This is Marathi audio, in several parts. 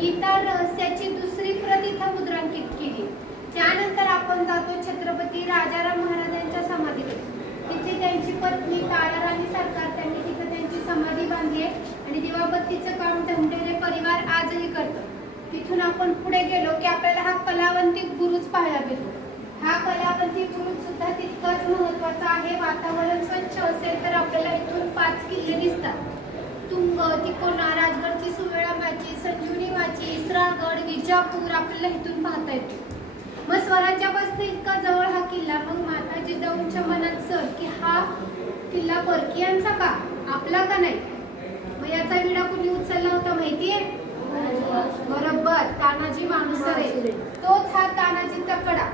गीता रहस्याची दुसरी प्रत इथं मुद्रांकित केली. त्यानंतर आपण जातो छत्रपती राजाराम महाराजांच्या समाधीकडे. तिथे त्यांची पत्नी ताराराणी सरकार त्यांनी तिथे त्यांची समाधी बांधली आहे. आणि दिवाबत्तीचं काम ढमढेरे परिवार आजही करतो. तिथून आपण पुढे गेलो की आपल्याला हा कलावंती गुरुच पाहायला मिळतो हा कलावंती गुरु सुद्धा तितकाच महत्त्वाचा आहे. वातावरण स्वच्छ असेल तर आपल्याला इथून पाच किल्ले दिसतात. तुंग तिकोण तिसरा गड विजापूर आपल्याला इथून पाहता येतो. मग स्वराज्यापासून इतका जवळ हा किल्ला मग माता जिजाऊंच्या मनात सर की हा किल्ला परकीयांचा का? आपला का नाही? मग याचा विडा कुणी उचलला होता माहितीये? बरोबर तानाजी मानुसरे तोच हा तानाजीचा कडा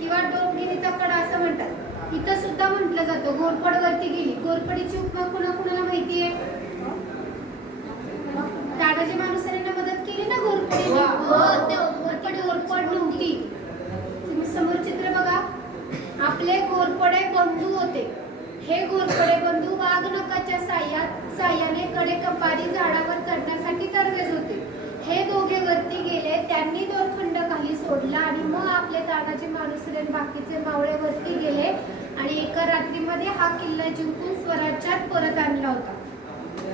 किंवा डोंगिरीचा कडा असं म्हणतात. इथं सुद्धा म्हटलं जातं घोरपड वरती गेली. घोरपडीची उपमा कुणा कुणाला माहितीये तानाजी मानुसरेंना मदत केली ना घोरपडीने हो, ते घोरपडी घोरपड नव्हती तुम्ही समोर चित्र बघा आपले घोरपडे बंधू होते. हे घोरपडे बंधू वाघ नकाच्या साह्यात साह्याने कडे कपारी झाडावर चढण्यासाठी तरवेज होते. हे दोघे वरती गेले. त्यांनी दोरखंड खाली सोडला आणि मग आपले तानाजी मानुसरे बाकीचे मावळे वरती गेले आणि एका रात्रीमध्ये हा किल्ला जिंकून स्वराज्यात परत आणला होता.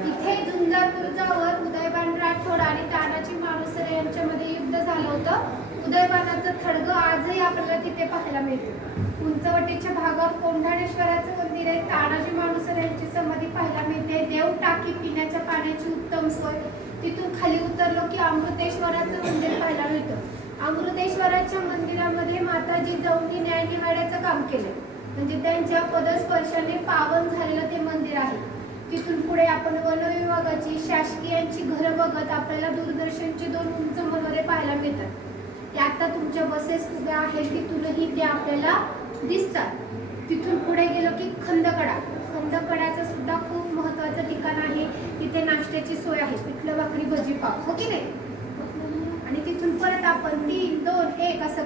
इथे झुंजार उदय उदयबान राठोड आणि तानाजी मानुसरे यांच्यामध्ये युद्ध झालं होतं. उदयबानाचं थडगं आजही आपल्याला तिथे पाहायला मिळते. उंचवटीच्या भागात कोंढाणेश्वराचं मंदिर आहे. तानाजी माणूसर यांची समाधी पाहायला मिळते. देव टाकी पिण्याच्या पाण्याची उत्तम सोय. तिथून खाली उतरलो की अमृतेश्वराचं मंदिर पाहायला मिळतं. अमृतेश्वराच्या मंदिरामध्ये माताजी जाऊनी न्यायनिवाड्याचं काम केलं. म्हणजे त्यांच्या पदस्पर्शाने पावन झालेलं ते मंदिर आहे. तिथून पुढे आपण वन विभागाची शासकीयांची घरं बघत आपल्याला दूरदर्शनचे दोन उंच मनोरे पाहायला मिळतात. ते आता तुमच्या बसेस उभ्या आहेत तिथूनही ते आपल्याला दिसतात. तिथून पुढे गेलो की खंदकडा. खंदकडाचं सुद्धा खूप महत्वाचं ठिकाण आहे. तिथे नाश्त्याची सोय आहे. पिठलं भाकरी भजी पाव. हो की नाही? आणि तिथून परत आपण तीन दोन एक असं